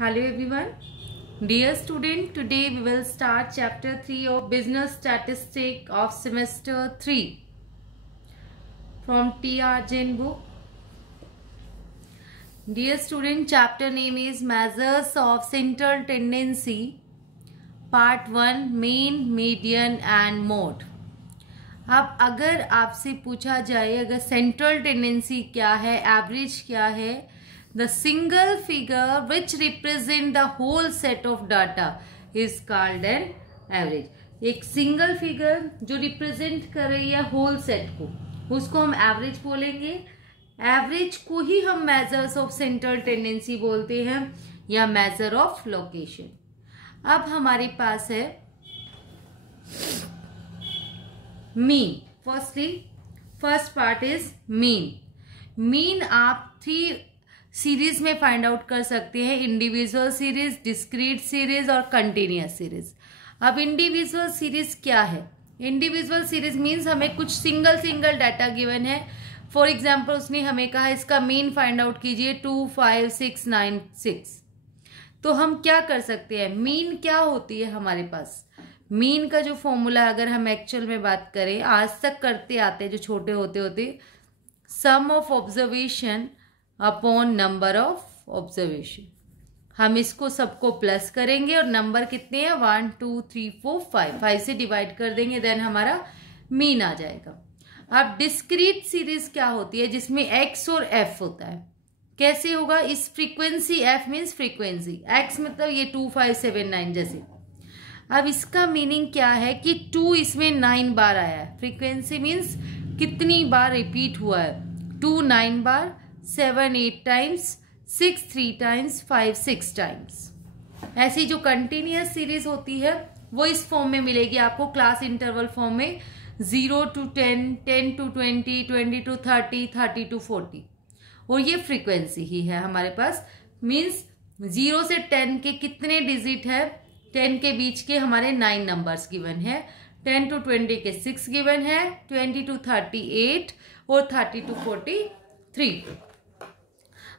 Hello everyone. Dear student, today we will start chapter 3 of Business Statistics of semester 3 from T.R. Jain book. Dear student, chapter name is Measures of Central Tendency, Part 1, Mean, Median and Mode. अब अगर आपसे पूछा जाए अगर central tendency क्या है, average क्या है, the single figure which represent the whole set of data is called an average. एक सिंगल फिगर जो रिप्रेजेंट कर रही है होल सेट को, उसको हम एवरेज बोलेंगे. एवरेज को ही हम मेजर्स ऑफ सेंट्रल टेंडेंसी बोलते हैं या मेजर ऑफ लोकेशन. अब हमारे पास है mean. First part is mean. Mean आप 3 सीरीज में फाइंड आउट कर सकते हैं, इंडिविजुअल सीरीज, डिस्क्रीट सीरीज और कंटिन्यूअस सीरीज. अब इंडिविजुअल सीरीज क्या है? इंडिविजुअल सीरीज मीन्स हमें कुछ सिंगल डाटा गिवन है. फॉर एग्जाम्पल उसने हमें कहा इसका मीन फाइंड आउट कीजिए 2, 5, 6, 9, 6. तो हम क्या कर सकते हैं? मीन क्या होती है हमारे पास? मीन का जो फॉर्मूला अगर हम एक्चुअल में बात करें, आज तक करते आते हैं जो छोटे होते होते, sum of observation upon number of observation. हम इसको सबको प्लस करेंगे और नंबर कितने हैं 1, 2, 3, 4, 5 से डिवाइड कर देंगे, देन हमारा मीन आ जाएगा. अब डिस्क्रीट सीरीज क्या होती है? जिसमें एक्स और एफ होता है. कैसे होगा? इस frequency, F means frequency, x मतलब ये 2, 5, 7, 9 जैसे. अब इसका मीनिंग क्या है कि 2 इसमें 9 बार आया है. फ्रीक्वेंसी मीन्स कितनी बार रिपीट हुआ है. 2 9 बार, 7 8 टाइम्स, 6 3 टाइम्स, 5 6 टाइम्स. ऐसी जो कंटिन्यूअस सीरीज होती है वो इस फॉर्म में मिलेगी आपको, क्लास इंटरवल फॉर्म में 0 to 10, 10 to 20, 20 to 30, 30 to 40. और ये फ्रीक्वेंसी ही है हमारे पास. मीन्स 0 से 10 के कितने डिजिट है? 10 के बीच के हमारे 9 नंबर्स गिवन है. 10 to 20 के 6 गिवन है, 20 to 38 और 30 to 43.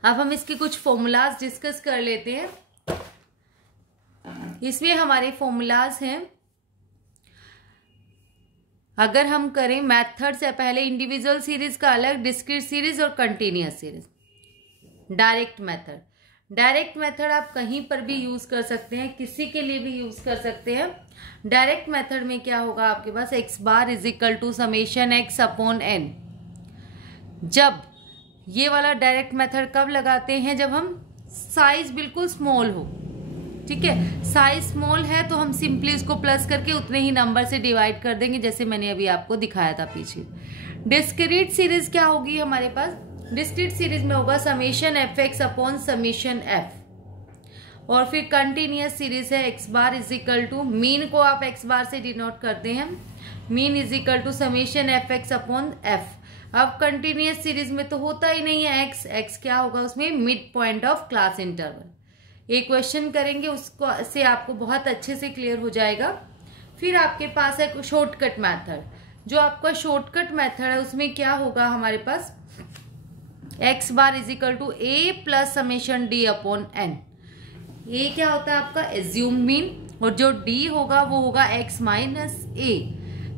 अब हम इसके कुछ फॉर्मूलाज डिस्कस कर लेते हैं. इसमें हमारे फॉर्मूलाज हैं. अगर हम करें मेथड से पहले, इंडिविजुअल सीरीज का अलग, डिस्क्रीट सीरीज और कंटिन्यूअस सीरीज. डायरेक्ट मेथड आप कहीं पर भी यूज कर सकते हैं, किसी के लिए भी यूज कर सकते हैं. डायरेक्ट मेथड में क्या होगा आपके पास? X bar is equal to summation x upon n. जब ये वाला डायरेक्ट मेथड कब लगाते हैं? जब हम साइज बिल्कुल स्मॉल हो. ठीक है, साइज स्मॉल है तो हम सिंपली इसको प्लस करके उतने ही नंबर से डिवाइड कर देंगे, जैसे मैंने अभी आपको दिखाया था पीछे. डिस्क्रीट सीरीज क्या होगी हमारे पास? डिस्क्रीट सीरीज में होगा summation F X upon summation F. और फिर कंटिन्यूअस सीरीज है X bar is equal to, mean को आप एक्स बार से डिनोट करते हैं, mean is equal to summation F X upon F. अब कंटिन्यूअस सीरीज में तो होता ही नहीं है एक्स. एक्स क्या होगा उसमें? Mid point of class interval. एक क्वेश्चन करेंगे उसको से आपको बहुत अच्छे से क्लियर हो जाएगा. फिर आपके पास है शॉर्टकट मेथड. जो आपका शॉर्टकट मेथड है उसमें क्या होगा हमारे पास? X bar is equal to A plus summation d upon n. A क्या होता है आपका? Assume mean. और जो डी होगा वो होगा एक्स माइनस ए.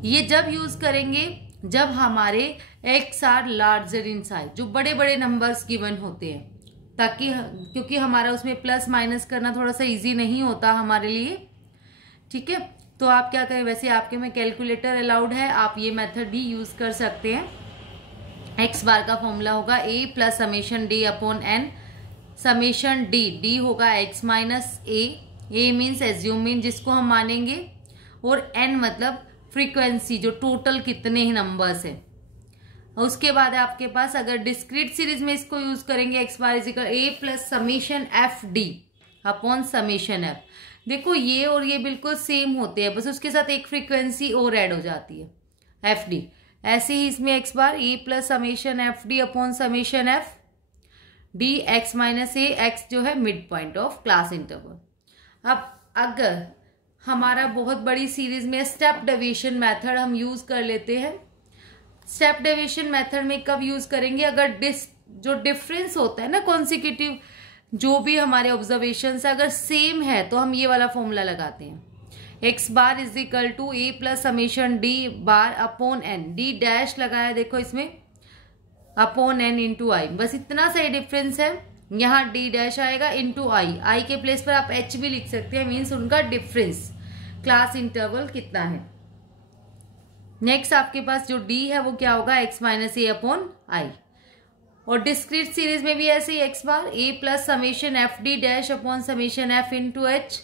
ये जब यूज करेंगे जब हमारे X are larger in size, जो बड़े बड़े नंबर्स गिवन होते हैं, ताकि क्योंकि हमारा उसमें प्लस माइनस करना थोड़ा सा इजी नहीं होता हमारे लिए. ठीक है, तो आप क्या करें, वैसे आपके में कैलकुलेटर अलाउड है, आप ये मेथड भी यूज कर सकते हैं. एक्स बार का फॉर्मूला होगा a plus summation d upon n. Summation d होगा x minus a. A means assume mean जिसको हम मानेंगे, और एन मतलब फ्रीक्वेंसी, जो टोटल कितने ही नंबर्स है. उसके बाद आपके पास अगर डिस्क्रीट सीरीज में इसको यूज करेंगे, x bar is equal A plus summation F D upon summation F. देखो ये और ये बिल्कुल सेम होते हैं, बस उसके साथ एक फ्रीक्वेंसी और ऐड हो जाती है, एफ डी. ऐसे ही इसमें x bar a plus summation F D upon summation F d x minus a. X जो है mid point of class interval. अब अगर हमारा बहुत बड़ी सीरीज में स्टेप डेविएशन मेथड हम यूज कर लेते हैं. स्टेप डेविएशन मेथड में कब यूज करेंगे? अगर जो डिफरेंस होता है ना कॉन्सिक्यूटिव जो भी हमारे ऑब्जर्वेशन अगर सेम है तो हम ये वाला फॉर्मूला लगाते हैं, X bar is equal to A plus summation D bar upon N, D dash लगाया देखो इसमें अपॉन एन इंटू आई, बस इतना सा डिफरेंस है। यहाँ डी डैश आएगा इंटू आई, आई के प्लेस पर आप एच भी लिख सकते हैं, मीन्स उनका डिफरेंस क्लास इंटरवल कितना है। नेक्स्ट आपके पास जो डी है वो क्या होगा, x minus A upon i. और डिस्क्रीट सीरीज में भी ऐसे ही x bar a plus summation F d dash upon summation F into h.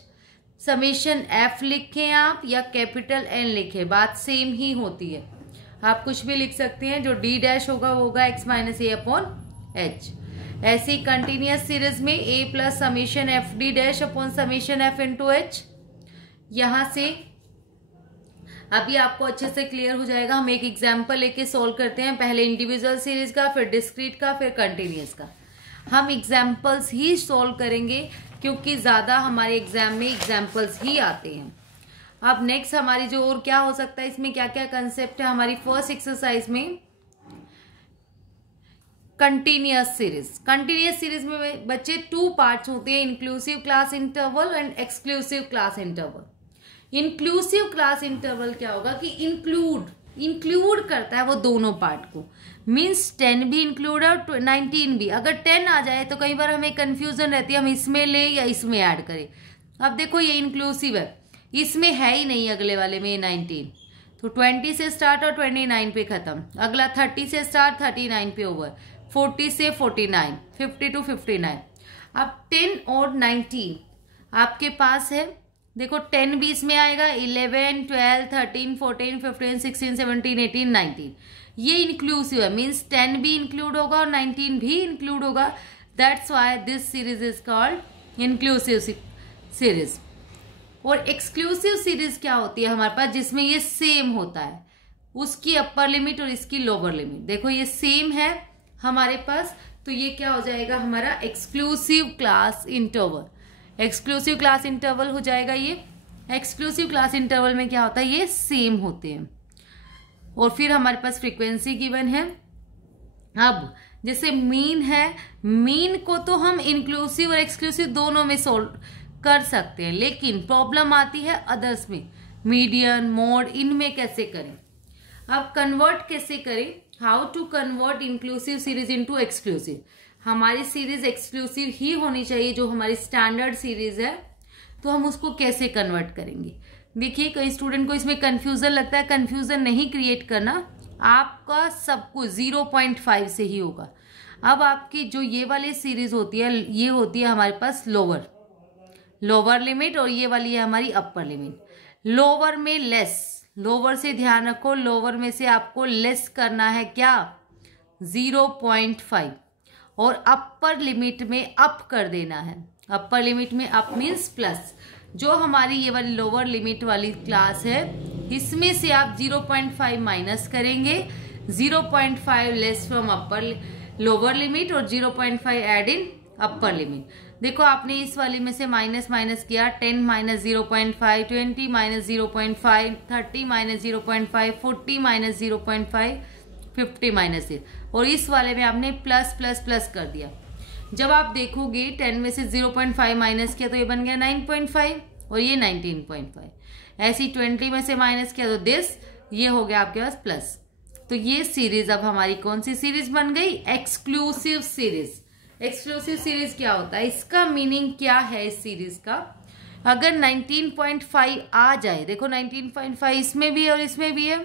Summation f लिखें आप या कैपिटल एन लिखें, बात सेम ही होती है, आप कुछ भी लिख सकते हैं। जो डी डैश होगा वो होगा एक्स माइनस ए अपॉन एच। ऐसे ही कंटिन्यूअस सीरीज में a plus summation F d dash upon summation F into h. यहां से अभी आपको अच्छे से क्लियर हो जाएगा। हम एक एग्जाम्पल लेके सोल्व करते हैं, पहले इंडिविजुअल सीरीज का, फिर डिस्क्रीट का, फिर कंटिन्यूअस का। हम एग्जाम्पल्स ही सोल्व करेंगे क्योंकि ज्यादा हमारे एग्जाम में एग्जाम्पल्स ही आते हैं। अब नेक्स्ट हमारी जो और क्या हो सकता है, इसमें क्या क्या कंसेप्ट है हमारी फर्स्ट एक्सरसाइज में, कंटिन्यूअस सीरीज। कंटिन्यूअस सीरीज में बच्चे 2 पार्ट्स होते हैं, inclusive class interval and exclusive class interval. Inclusive class interval क्या होगा कि इंक्लूड करता है वो दोनों पार्ट को, मीन्स 10 भी इंक्लूड है और 19 भी। अगर 10 आ जाए तो कई बार हमें कंफ्यूजन रहती है हम इसमें ले या इसमें ऐड करें। अब देखो ये इंक्लूसिव है, इसमें है ही नहीं अगले वाले में 19, तो 20 से स्टार्ट और 29 पे खत्म। अगला 30 से स्टार्ट 39 पे ओवर, 40 से 49, 50 to 59। अब 10 और 19 आपके पास है, देखो 10 भी इसमें आएगा, 11, 12, 13, 14, 15, 16, 17, 18, 19। ये इंक्लूसिव है, मीन्स 10 भी इंक्लूड होगा और 19 भी इंक्लूड होगा। That's why this series is called inclusive series. और एक्सक्लूसिव सीरीज क्या होती है हमारे पास, जिसमें ये सेम होता है, उसकी अपर लिमिट और इसकी लोअर लिमिट। देखो ये सेम है हमारे पास, तो ये क्या हो जाएगा हमारा exclusive class interval. Exclusive class interval हो जाएगा ये। एक्सक्लूसिव क्लास इंटरवल में क्या होता है, ये सेम होते हैं। और फिर हमारे पास फ्रीक्वेंसी गिवन है। अब जैसे मीन है, मीन को तो हम इंक्लूसिव और एक्सक्लूसिव दोनों में सोल्व कर सकते हैं, लेकिन प्रॉब्लम आती है अदर्स में, मीडियन, मोड, इनमें कैसे करें। अब कन्वर्ट कैसे करें, how to convert inclusive series into exclusive. हमारी सीरीज एक्सक्लूसिव ही होनी चाहिए, जो हमारी स्टैंडर्ड सीरीज है, तो हम उसको कैसे कन्वर्ट करेंगे। देखिए कई स्टूडेंट को इसमें कंफ्यूजन लगता है, कंफ्यूजन नहीं क्रिएट करना, आपका सब कुछ 0.5 से ही होगा। अब आपकी जो ये वाली सीरीज होती है, ये होती है हमारे पास लोअर लिमिट, और ये वाली है हमारी अपर लिमिट। लोअर में लेस, लोअर से ध्यान रखो, लोअर में से आपको लेस करना है क्या, 0.5, और अपर लिमिट में अप कर देना है। अपर लिमिट में अप मीन्स प्लस। जो हमारी ये वाली लोअर लिमिट वाली क्लास है, इसमें से आप 0.5 माइनस करेंगे, 0.5 less from upper lower limit और 0.5 ऐड इन अपर लिमिट। देखो आपने इस वाली में से माइनस किया, 10 minus 0.5, 20 minus 0.5, 30 minus 0.5, 40 minus 0.5, 50 minus 0, और इस वाले में आपने प्लस प्लस प्लस कर दिया। जब आप देखोगे 10 में से 0.5 माइनस किया तो ये बन गया 9.5 और ये 19.5। ऐसी 20 में से माइनस किया तो ये हो गया आपके पास प्लस। तो ये सीरीज अब हमारी कौन सी सीरीज बन गई, एक्सक्लूसिव सीरीज। एक्सक्लूसिव सीरीज क्या होता है, इसका मीनिंग क्या है इस सीरीज का, अगर 19.5 आ जाए, देखो 19.5 इसमें भी है और इसमें भी है,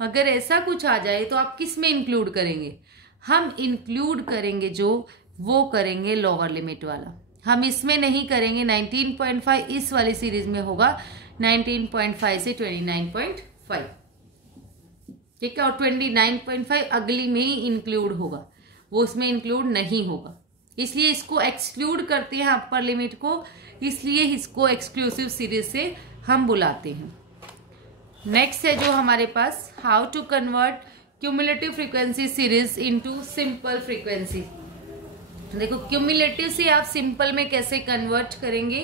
अगर ऐसा कुछ आ जाए तो आप किस में इंक्लूड करेंगे, हम इंक्लूड करेंगे जो वो करेंगे लोअर लिमिट वाला, हम इसमें नहीं करेंगे। 19.5 इस वाली सीरीज में होगा 19.5 से 29.5, ठीक है, और 29.5 अगली में ही इंक्लूड होगा, वो उसमें इंक्लूड नहीं होगा, इसलिए इसको एक्सक्लूड करते हैं अपर लिमिट को, इसलिए इसको एक्सक्लूसिव सीरीज से हम बुलाते हैं। नेक्स्ट है जो हमारे पास, how to convert cumulative frequency series into simple frequency. देखो क्यूमुलेटिव से आप सिंपल में कैसे कन्वर्ट करेंगे,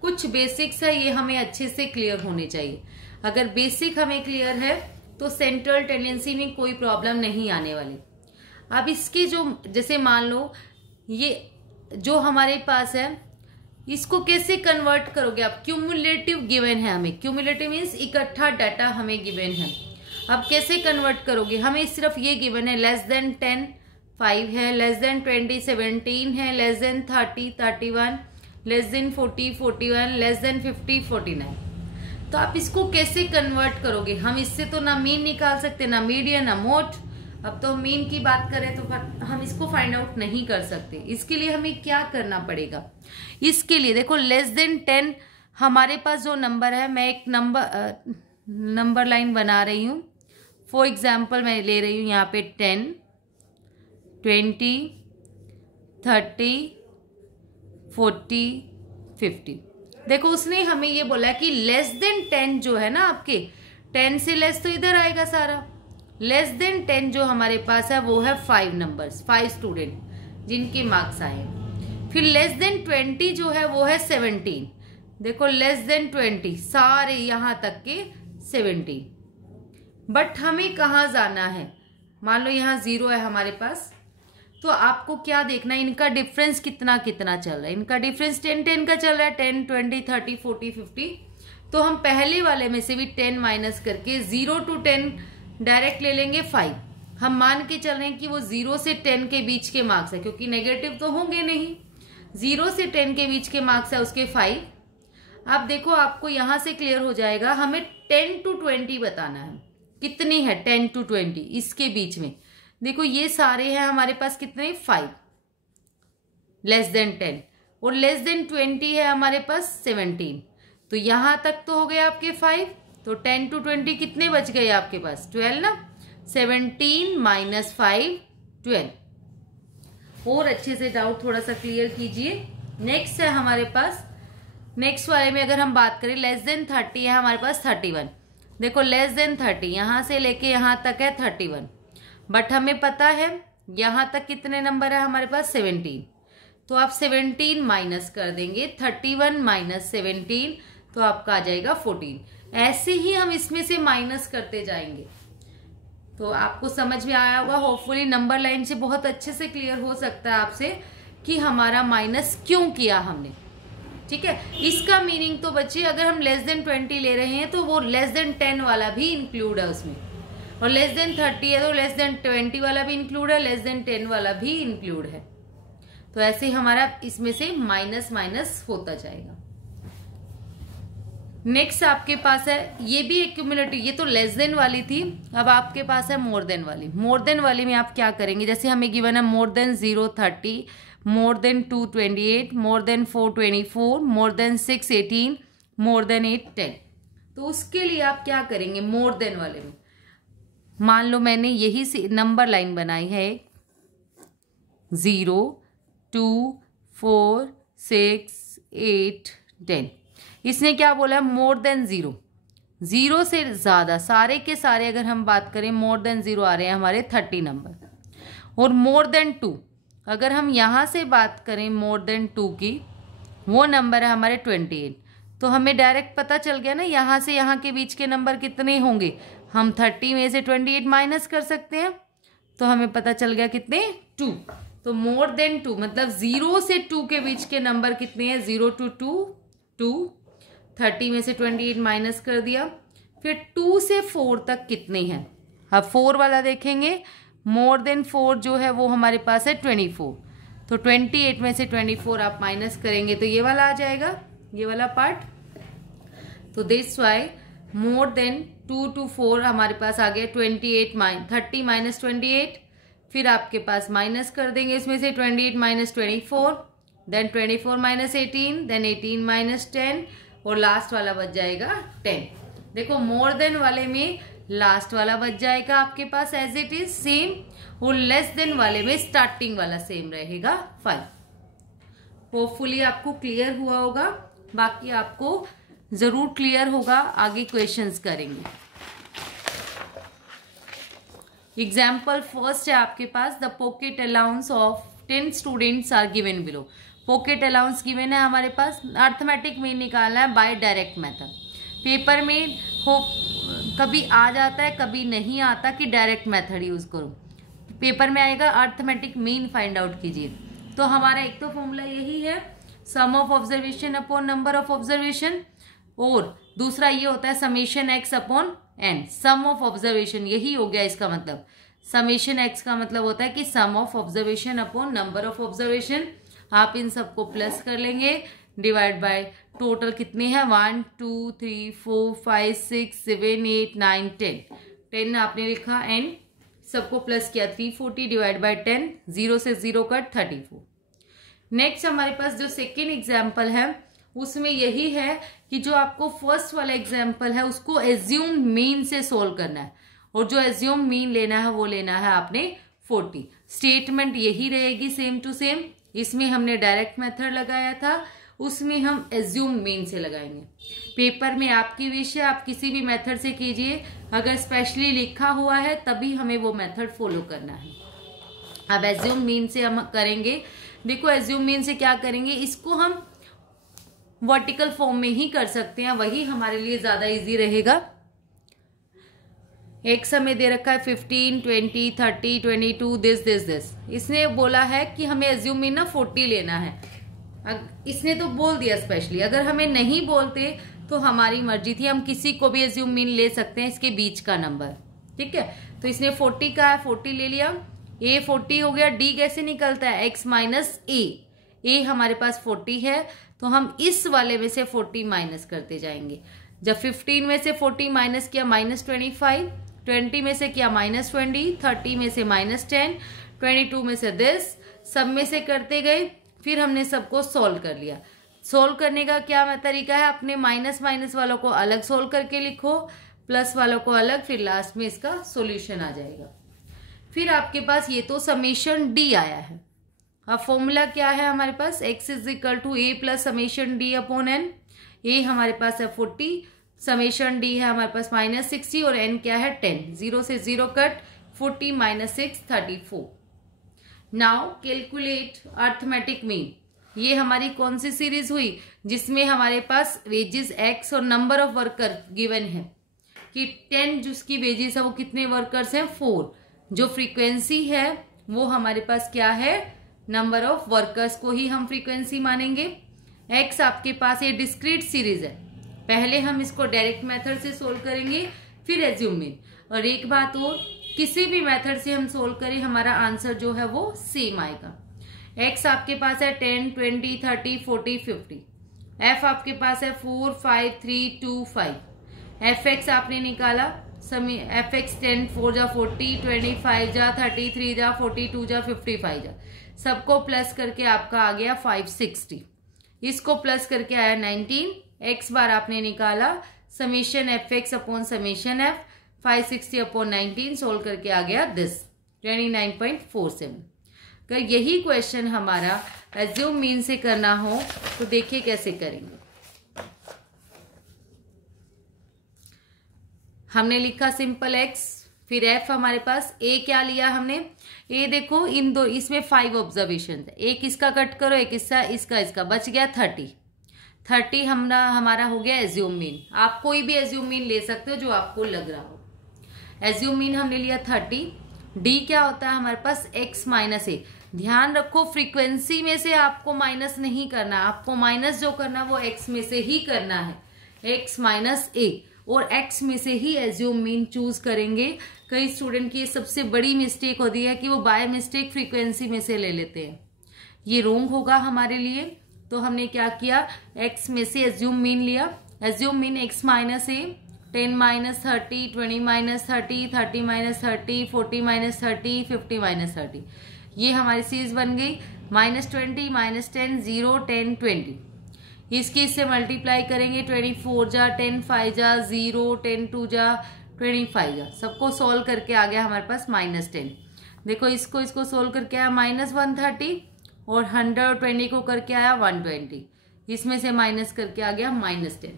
कुछ बेसिक्स है, ये हमें अच्छे से क्लियर होने चाहिए। अगर बेसिक हमें क्लियर है तो सेंट्रल टेंडेंसी में कोई प्रॉब्लम नहीं आने वाली। अब इसके जो, जैसे मान लो ये जो हमारे पास है इसको कैसे कन्वर्ट करोगे आप? क्यूमुलेटिव गिवन है हमें, क्यूमुलेटिव मीन्स इकट्ठा डाटा हमें गिवन है। अब कैसे कन्वर्ट करोगे? हमें सिर्फ ये गिवन है लेस देन 10 5 है, लेस देन 20 17 है, less than 30 31, less than 40 41, less than 50 49। तो आप इसको कैसे कन्वर्ट करोगे? हम इससे तो ना मीन निकाल सकते, ना मीडियन, ना मोड। अब तो मीन की बात करें तो हम इसको फाइंड आउट नहीं कर सकते। इसके लिए हमें क्या करना पड़ेगा? इसके लिए देखो लेस देन 10 हमारे पास जो नंबर है, मैं एक नंबर लाइन बना रही हूँ। फॉर एग्जाम्पल मैं ले रही हूँ यहाँ पे 10 20 30 40 50। देखो उसने हमें ये बोला कि लेस देन 10 जो है ना आपके 10 से लेस तो इधर आएगा सारा। लेस देन 10 जो हमारे पास है वो है 5 नंबर्स, 5 स्टूडेंट जिनके मार्क्स आए। फिर लेस देन 20 जो है वो है 17। देखो लेस देन 20 सारे यहां तक के 17। बट हमें कहाँ जाना है? मान लो यहाँ 0 है हमारे पास, तो आपको क्या देखना है? इनका डिफरेंस कितना कितना चल रहा है। इनका डिफरेंस 10 10 का चल रहा है, 10 20 30 40 50। तो हम पहले वाले में से भी 10 माइनस करके 0 to 10 डायरेक्ट ले लेंगे 5। हम मान के चल रहे हैं कि वो 0 से 10 के बीच के मार्क्स है, क्योंकि नेगेटिव तो होंगे नहीं। 0 से 10 के बीच के मार्क्स है उसके 5। अब देखो आपको यहां से क्लियर हो जाएगा, हमें 10 to 20 बताना है। कितनी है 10 to 20 इसके बीच में? देखो ये सारे हैं हमारे पास कितने? 5 लेस देन 10, और लेस देन 20 है हमारे पास 17। तो यहां तक तो हो गए आपके 5। तो 10 to 20 कितने बच गए आपके पास? 12 ना। 17 माइनस 5 12। और अच्छे से डाउट थोड़ा सा क्लियर कीजिए। नेक्स्ट है हमारे पास, नेक्स्ट वाले में अगर हम बात करें लेस देन 30 है हमारे पास 31। देखो लेस देन 30 यहां से लेके यहां तक है 31, बट हमें पता है यहां तक कितने नंबर है हमारे पास? 17। तो आप 17 माइनस कर देंगे, 31 माइनस 17 तो आपका आ जाएगा 14। ऐसे ही हम इसमें से माइनस करते जाएंगे। तो आपको समझ में आया होगा होपफुली। नंबर लाइन से बहुत अच्छे से क्लियर हो सकता है आपसे कि हमारा माइनस क्यों किया हमने। ठीक है, इसका मीनिंग तो बच्चे अगर हम लेस देन 20 ले रहे हैं तो वो लेस देन 10 वाला भी इंक्लूड है उसमें, और लेस देन 30 है तो लेस देन 20 वाला भी इंक्लूड है, लेस देन 10 वाला भी इंक्लूड है। तो ऐसे हमारा इसमें से माइनस माइनस होता जाएगा। नेक्स्ट आपके पास है, ये भी एक क्यूमुलेटिव, ये तो लेस देन वाली थी। अब आपके पास है मोर देन वाली। मोर देन वाली में आप क्या करेंगे? जैसे हमें गिवन है मोर देन 0 30, मोर than 2 28, more than 4 24, more than 6 18, more than 8 10। तो उसके लिए आप क्या करेंगे? मोर देन वाले में मान लो मैंने यही नंबर लाइन बनाई है 0 2 4 6 8 10। इसने क्या बोला? मोर देन 0, 0 से ज्यादा सारे के सारे अगर हम बात करें मोर देन 0 आ रहे हैं हमारे 30 नंबर। और मोर देन 2 अगर हम यहां से बात करें मोर देन 2 की, वो नंबर है हमारे 28। तो हमें डायरेक्ट पता चल गया ना यहां से यहां के बीच के नंबर कितने होंगे। हम 30 में से 28 माइनस कर सकते हैं, तो हमें पता चल गया कितने? 2। तो मोर देन 2 मतलब 0 से 2 के बीच के नंबर कितने हैं? 0 to 2 2, 30 में से 28 माइनस कर दिया। फिर 2 से 4 तक कितने हैं? अब 4 वाला देखेंगे, मोर देन 4 जो है वो हमारे पास है 24। तो 28 में से 24 आप माइनस करेंगे तो ये वाला आ जाएगा, ये वाला पार्ट। तो this Y more than 2 to 4 हमारे पास आ गया 28 30 माइनस 28। फिर आपके पास माइनस कर देंगे इसमें से 28 minus 24, then 24 minus 18, then 18 minus 10, और लास्ट वाला बच जाएगा 10। देखो मोर देन वाले में लास्ट वाला बच जाएगा आपके पास एज इट इज सेम, और लेस देन वाले में स्टार्टिंग वाला सेम रहेगा 5। होपफुली आपको क्लियर हुआ होगा। बाकी आपको जरूर क्लियर होगा, आगे क्वेश्चंस करेंगे। एग्जाम्पल फर्स्ट है आपके पास, the pocket allowance of 10 students are given below. Pocket allowance given है हमारे पास, अर्थमेटिक मीन निकालना है बाय डायरेक्ट मेथड। पेपर में हो कभी आ जाता है कभी नहीं आता कि डायरेक्ट मेथड यूज करो। पेपर में आएगा अर्थमेटिक मीन फाइंड आउट कीजिए। तो हमारा एक तो फॉर्मूला यही है, sum of observation upon number of observation, और दूसरा ये होता है summation x upon n, sum of observation, यही हो गया इसका मतलब। समेशन एक्स का मतलब होता है कि sum of observation upon number of observation. आप इन सबको प्लस कर लेंगे, डिवाइड बाय टोटल कितने हैं 1 2 3 4 5 6 7 8 9 10 आपने लिखा, एन सबको प्लस किया 340 डिवाइड बाय 10, 0 से 0 कट 34। नेक्स्ट हमारे पास जो सेकेंड एग्जाम्पल है उसमें यही है कि जो आपको फर्स्ट वाला एग्जाम्पल है उसको एज्यूम मीन से सोल्व करना है, और जो एज्यूम मीन लेना है वो लेना है आपने 40। स्टेटमेंट यही रहेगी सेम टू सेम। इसमें हमने डायरेक्ट मेथड लगाया था, उसमें हम एज्यूम मीन से लगाएंगे। पेपर में आपकी विश है, आप किसी भी मेथड से कीजिए, अगर स्पेशली लिखा हुआ है तभी हमें वो मेथड फॉलो करना है। अब एज्यूम मीन से हम करेंगे, देखो एज्यूम मीन से क्या करेंगे, इसको हम वर्टिकल फॉर्म में ही कर सकते हैं, वही हमारे लिए ज्यादा इजी रहेगा। एक समय दे रखा है 15 20 30 22 दिस। इसने बोला है कि हमें एज्यूम मीन ना 40 लेना है, इसने तो बोल दिया स्पेशली। अगर हमें नहीं बोलते तो हमारी मर्जी थी, हम किसी को भी एज्यूम मीन ले सकते हैं इसके बीच का नंबर, ठीक है। तो इसने 40 का है, 40 ले लिया, ए 40 हो गया। डी कैसे निकलता है, एक्स माइनस ए हमारे पास 40 है, तो हम इस वाले में से 40 माइनस करते जाएंगे। जब 15 में से 40 माइनस किया -25, 20 में से किया -20, 30 में से -10, 22 में से दिस, सब में से करते गए, फिर हमने सबको सोल्व कर लिया। सोल्व करने का क्या तरीका है, अपने माइनस वालों को अलग सोल्व करके लिखो, प्लस वालों को अलग, फिर लास्ट में इसका सॉल्यूशन आ जाएगा। फिर आपके पास ये तो समेशन डी आया है। अब फॉर्मूला क्या है हमारे पास, x is equal to A plus summation d upon n. A हमारे पास है 40, समेशन डी है हमारे पास -60 और n क्या है 10, 0 से 0 cut, 40 - 6 34। Now calculate arithmetic mean. ये हमारी कौन सी सीरीज हुई जिसमें हमारे पास वेजेस x और नंबर ऑफ वर्कर गिवन है कि 10 जिसकी वेजेस है वो कितने वर्कर्स हैं 4। जो फ्रीक्वेंसी है वो हमारे पास क्या है, नंबर ऑफ वर्कर्स को ही हम फ्रीक्वेंसी मानेंगे। x आपके पास ये डिस्क्रीट सीरीज है, पहले हम इसको डायरेक्ट मेथड से सोल्व करेंगे फिर एज्यूम मीन। और एक बात और, किसी भी मेथड से हम सोल्व करें हमारा आंसर जो है वो सेम आएगा। x आपके पास है 10 20 30 40 50, f आपके पास है 4 5 3 2 5, fx आपने निकाला, fx 10 4 जा 40 25 जा 33 जा 42 जा 55 जा, सबको प्लस करके आपका आ गया 560, इसको प्लस करके आया 19, x बार आपने निकाला, summation fx upon summation f, 560 upon 19 solve करके आ गया दिस 29.47। अगर यही क्वेश्चन हमारा एज्यूम मीन से करना हो तो देखिए कैसे करेंगे। हमने लिखा सिंपल x, फिर f हमारे पास, a क्या लिया हमने, a देखो इन दो, इसमें 5 ऑब्जर्वेशन है, एक इसका कट करो, एक इसका बच गया 30 हमारा हो गया एज्यूम मीन। आप कोई भी एज्यूम मीन ले सकते हो जो आपको लग रहा हो। एज्यूम मीन हमने लिया 30। डी क्या होता है हमारे पास, x माइनस ए। ध्यान रखो फ्रीक्वेंसी में से आपको माइनस नहीं करना, आपको माइनस जो करना वो x में से ही करना है, x माइनस ए, और x में से ही एज्यूम मीन चूज करेंगे। कई स्टूडेंट की ये सबसे बड़ी मिस्टेक होती है कि वो बाय मिस्टेक फ्रीक्वेंसी में से ले लेते हैं, ये रॉन्ग होगा हमारे लिए। तो हमने क्या किया, x में से एज्यूम मीन लिया, एज्यूम मीन x माइनस ए, 10 - 30 20 - 30 30 - 30 40 - 30 50 - 30, ये हमारी सीरीज बन गई। -20 -10 0 10 20, इसकी इससे मल्टीप्लाई करेंगे, 24 जा 10 5 जा 0 10 2 जा 25 जा, सबको सोल्व करके आ गया हमारे पास -10। देखो इसको सोल्व करके आया -130 और 120 को करके आया 120, इसमें से माइनस करके आ गया -10।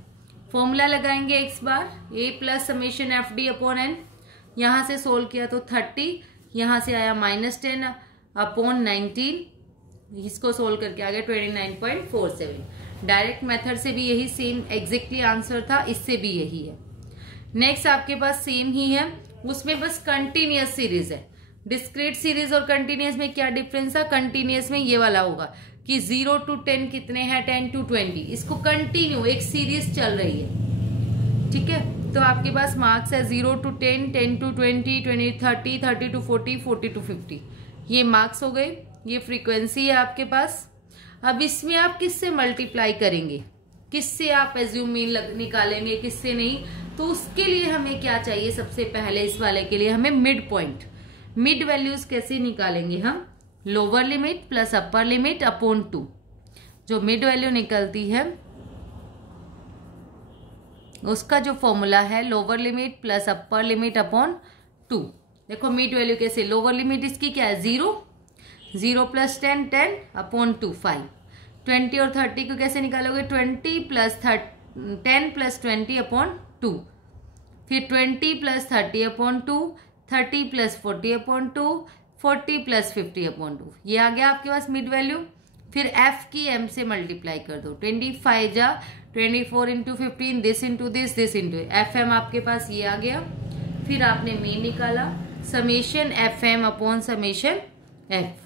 फॉर्मूला लगाएंगे x bar, a plus summation F D upon N, यहां से सोल्व किया तो 30, यहां से आया -10 अपॉन 19, इसको सोल्व करके आ गया 29.47। डायरेक्ट मेथड से भी यही सेम एग्जैक्टली आंसर था, इससे भी यही है। नेक्स्ट आपके पास सेम ही है, उसमें बस कंटिन्यूअस सीरीज है, डिस्क्रीट सीरीज और कंटिन्यूस में क्या डिफरेंस है? कंटिन्यूस में ये वाला होगा कि 0 to 10 कितने हैं, 10 to 20, इसको कंटिन्यू एक सीरीज चल रही है, ठीक है। तो आपके पास मार्क्स है 0 to 10, 10 to 20, 20 30, 30 to 40, 40 to 50, ये मार्क्स हो गए, ये फ्रीक्वेंसी है आपके पास। अब इसमें आप किससे मल्टीप्लाई करेंगे, किससे आप एज्यूम मीन निकालेंगे, किससे नहीं, तो उसके लिए हमें क्या चाहिए? सबसे पहले इस वाले के लिए हमें मिड पॉइंट, मिड वैल्यूज कैसे निकालेंगे हम? Lower limit plus upper limit upon 2, जो मिड वैल्यू निकलती है उसका जो फॉर्मूला है lower limit plus upper limit upon 2। देखो मिड वैल्यू कैसे, लोअर लिमिट इसकी क्या है 0, 0 प्लस 10, 10 अपॉन 2 5। 20 और 30 को कैसे निकालोगे? 20 प्लस 10 प्लस 20 अपॉन 2, फिर 20 plus 30 upon 2, 30 plus 40 upon 2, 40 plus 50 upon 2, ये आ गया आपके पास मिड वैल्यू। फिर f की m से मल्टीप्लाई कर दो, 25 जा 24 into 15, this into this into F M, आपके पास ये आ गया। फिर आपने मीन निकाला, summation F M upon summation F,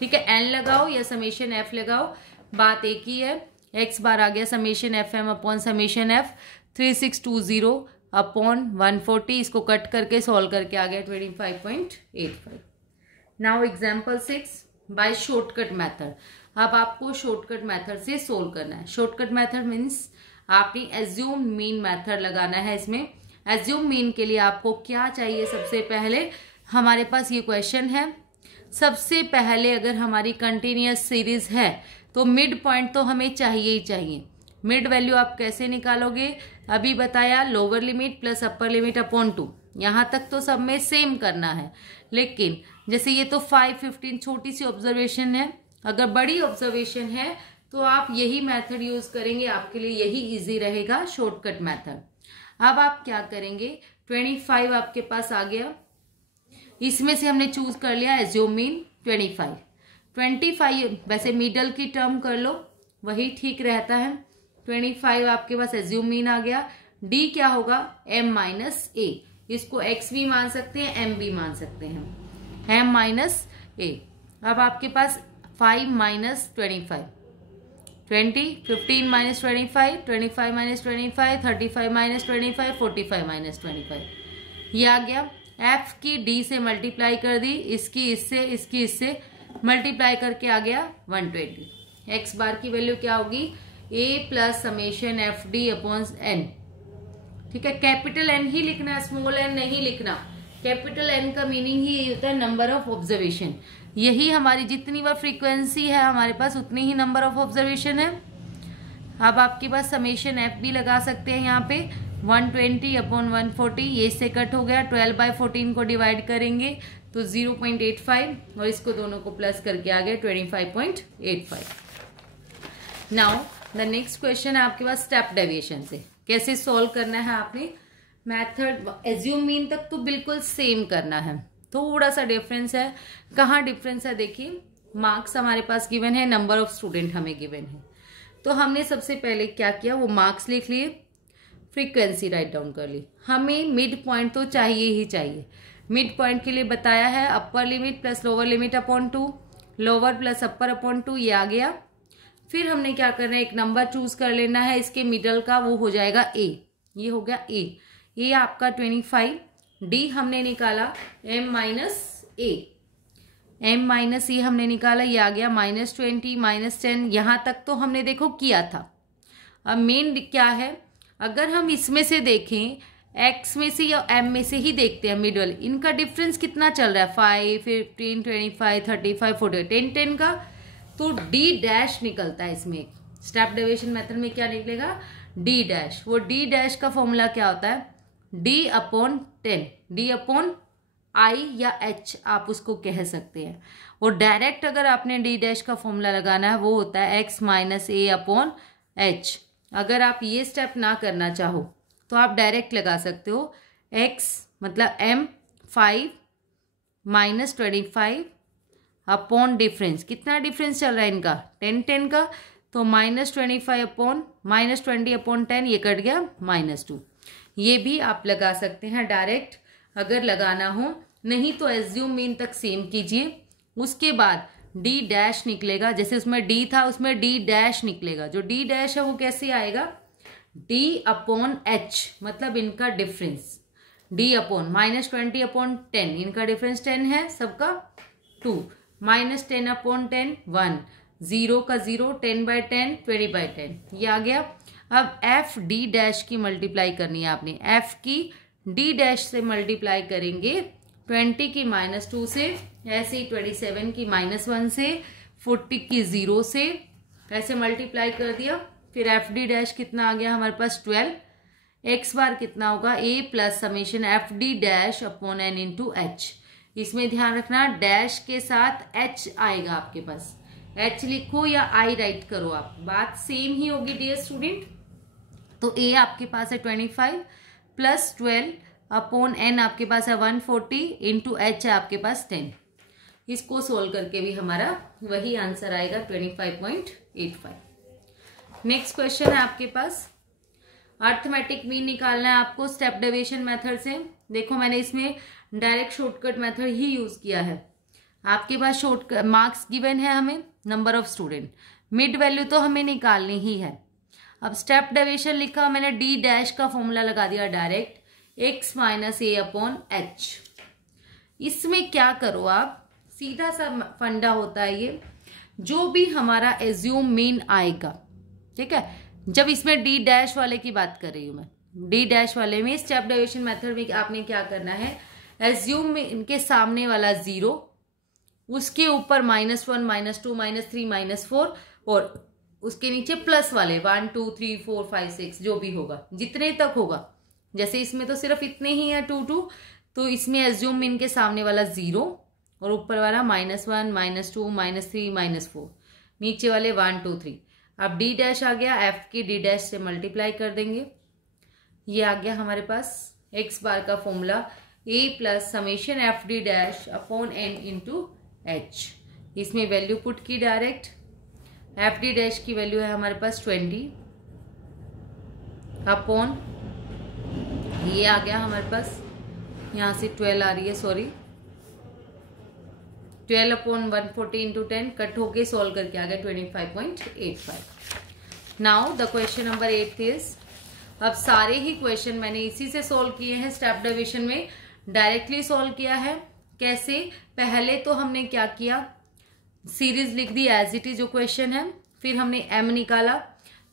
ठीक है। एन लगाओ या समेशन एफ लगाओ, बात एक ही है। एक्स बार आ गया summation F M upon summation F, 3620 upon 140, इसको कट करके सॉल्व करके आ गया 25.85। Now example 6 by shortcut method. अब आपको शॉर्टकट मेथड से सोल्व करना है। शॉर्टकट मेथड मीन्स आपने एज्यूम मीन मेथड लगाना है। इसमें एज्यूम मीन के लिए आपको क्या चाहिए? सबसे पहले हमारे पास ये क्वेश्चन है, सबसे पहले अगर हमारी कंटिन्यूअस सीरीज है तो मिड पॉइंट तो हमें चाहिए ही चाहिए। मिड वैल्यू आप कैसे निकालोगे? अभी बताया, lower limit plus upper limit upon 2, यहाँ तक तो सब में सेम करना है। लेकिन जैसे ये तो 5, 15 छोटी सी ऑब्जर्वेशन है, अगर बड़ी ऑब्जर्वेशन है तो आप यही मेथड यूज करेंगे, आपके लिए यही इजी रहेगा शॉर्टकट मेथड। अब आप क्या करेंगे? 25 आपके पास आ गया, इसमें से हमने चूज कर लिया एज्यूम मीन 25 वैसे मिडल की टर्म कर लो, वही ठीक रहता है। 25 आपके पास एज्यूम मीन आ गया। डी क्या होगा? m माइनस ए, इसको x भी मान सकते हैं m भी मान सकते हैं, m माइनस ए। अब आपके पास 5 minus 25, 20, 15 minus 25, 25 minus 25, 35 minus 25, 45 minus 25, ये आ गया। f की d से मल्टीप्लाई कर दी, इसकी इससे मल्टीप्लाई करके आ गया 120। x बार की वैल्यू क्या होगी? a plus summation F D upon N, ठीक है। कैपिटल एन ही लिखना, स्मॉल एन नहीं लिखना। कैपिटल एन का मीनिंग ही होता है नंबर ऑफ ऑब्जर्वेशन। यही हमारी जितनी बार फ्रीक्वेंसी है हमारे पास उतनी ही नंबर ऑफ ऑब्जर्वेशन है। अब आपके पास समेशन एफ भी लगा सकते हैं यहाँ पे, 120 अपॉन 140, ये इससे कट हो गया। 12/14 को डिवाइड करेंगे तो 0.85 और इसको दोनों को प्लस करके आ गया 25.85। नाउ द नेक्स्ट क्वेश्चन है आपके पास स्टेप डेविएशन से कैसे सॉल्व करना है। आपने मेथड एज्यूम मीन तक तो बिल्कुल सेम करना है, थोड़ा सा डिफरेंस है। कहाँ डिफरेंस है? देखिए, मार्क्स हमारे पास गिवन है, नंबर ऑफ स्टूडेंट हमें गिवन है। तो हमने सबसे पहले क्या किया? वो मार्क्स लिख लिए, फ्रीक्वेंसी राइट डाउन कर ली। हमें मिड पॉइंट तो चाहिए ही चाहिए। मिड पॉइंट के लिए बताया है upper limit plus lower limit upon 2, lower plus अपर अपॉन 2, ये आ गया। फिर हमने क्या करना है? एक नंबर चूज कर लेना है इसके मिडल का, वो हो जाएगा a, ये हो गया a, ये आपका 25। d हमने निकाला m minus a, m minus a हमने निकाला, ये आ गया -20 -10। यहाँ तक तो हमने देखो किया था। अब मेन क्या है, अगर हम इसमें से देखें, x में से या m में से ही देखते हैं मिडल, इनका डिफरेंस कितना चल रहा है? 5, 15, 25, 35, 40, 10, 10 का, तो d डैश निकलता है इसमें। स्टेप डेविएशन मेथड में क्या निकलेगा? d dash. वो d डैश का फॉर्मूला क्या होता है? d upon 10, d upon i या h आप उसको कह सकते हैं। और डायरेक्ट अगर आपने d डैश का फॉर्मूला लगाना है वो होता है x माइनस ए अपॉन h। अगर आप ये स्टेप ना करना चाहो तो आप डायरेक्ट लगा सकते हो, x मतलब m 5 माइनस 25 अपॉन डिफरेंस। कितना डिफरेंस चल रहा है इनका? 10, 10 का, तो -25 अपॉन -20 अपॉन 10, ये कट गया -2। ये भी आप लगा सकते हैं डायरेक्ट अगर लगाना हो। नहीं तो एज्यूम मीन तक सेम कीजिए। उसके बाद डी डैश निकलेगा, जैसे उसमें डी था उसमें डी डैश निकलेगा। जो डी डैश है वो कैसे आएगा, डी अपॉन एच, मतलब इनका डिफरेंस डी अपॉन -20/10, इनका डिफरेंस 10 है सबका 2, -10/10 1, 0 का 0, 10/10 20/10, ये आ गया। अब एफ डी डैश की मल्टीप्लाई करनी है आपने, एफ की डी डैश से मल्टीप्लाई करेंगे 20 की -2 से, ऐसे ही 27 की -1 से, 40 की 0 से, ऐसे मल्टीप्लाई कर दिया। फिर एफ डी डैश कितना आ गया हमारे पास 12, एक्स बार कितना होगा a plus summation F d dash upon N into h. इसमें ध्यान रखना डैश के साथ एच आएगा आपके पास, एच लिखो या आई राइट करो आप, बात सेम ही होगी डियर स्टूडेंट। तो ए आपके पास है 25 प्लस 12 अपॉन एन आपके पास है 140 इंटू एच है आपके पास 10। इसको सोल्व करके भी हमारा वही आंसर आएगा 25.85। नेक्स्ट क्वेश्चन है आपके पास, अर्थमेटिक मीन निकालना है आपको स्टेप डेविएशन मेथड से। देखो मैंने इसमें डायरेक्ट शॉर्टकट मेथड ही यूज किया है। आपके पास शॉर्टकट मार्क्स गिवन है हमें, number of student, mid value तो हमें निकालनी ही है। अब स्टेप डेविएशन लिखा मैंने, डी डैश का फॉर्मूला लगा दिया डायरेक्ट, x माइनस ए अपॉन एच। इसमें क्या करो आप, सीधा सा फंडा होता है ये, जो भी हमारा एज्यूम मीन आएगा, ठीक है, जब इसमें डी डैश वाले की बात कर रही हूं मैं, डी डैश वाले में स्टेप डेविएशन मेथड में आपने क्या करना है, एज्यूम में इनके सामने वाला 0, उसके ऊपर -1 -2 -3 -4 और उसके नीचे प्लस वाले 1 2 3 4 5 6 जो भी होगा, जितने तक होगा। जैसे इसमें तो सिर्फ इतने ही है 2 2, तो इसमें एज्यूम में इनके सामने वाला 0 और ऊपर वाला -1 -2 -3 -4, नीचे वाले 1 2 3। अब डी डैश आ गया, एफ की डी डैश से मल्टीप्लाई कर देंगे, ये आ गया हमारे पास एक्स बार का formula, a plus summation F d dash upon N into h. इसमें वैल्यू पुट की डायरेक्ट, एफ डी डैश की वैल्यू है हमारे पास 20 अपॉन, ये आ गया हमारे पास, यहाँ से 12 आ रही है, सॉरी 12 अपॉन 140 इंटू 10 कट होके सॉल्व करके आ गया 25.85। Now the question number 8 is, अब सारे ही क्वेश्चन मैंने इसी से सॉल्व किए हैं, स्टेप डेविएशन में डायरेक्टली सॉल्व किया है। कैसे, पहले तो हमने क्या किया, सीरीज लिख दी एज इट इज जो क्वेश्चन है, फिर हमने एम निकाला।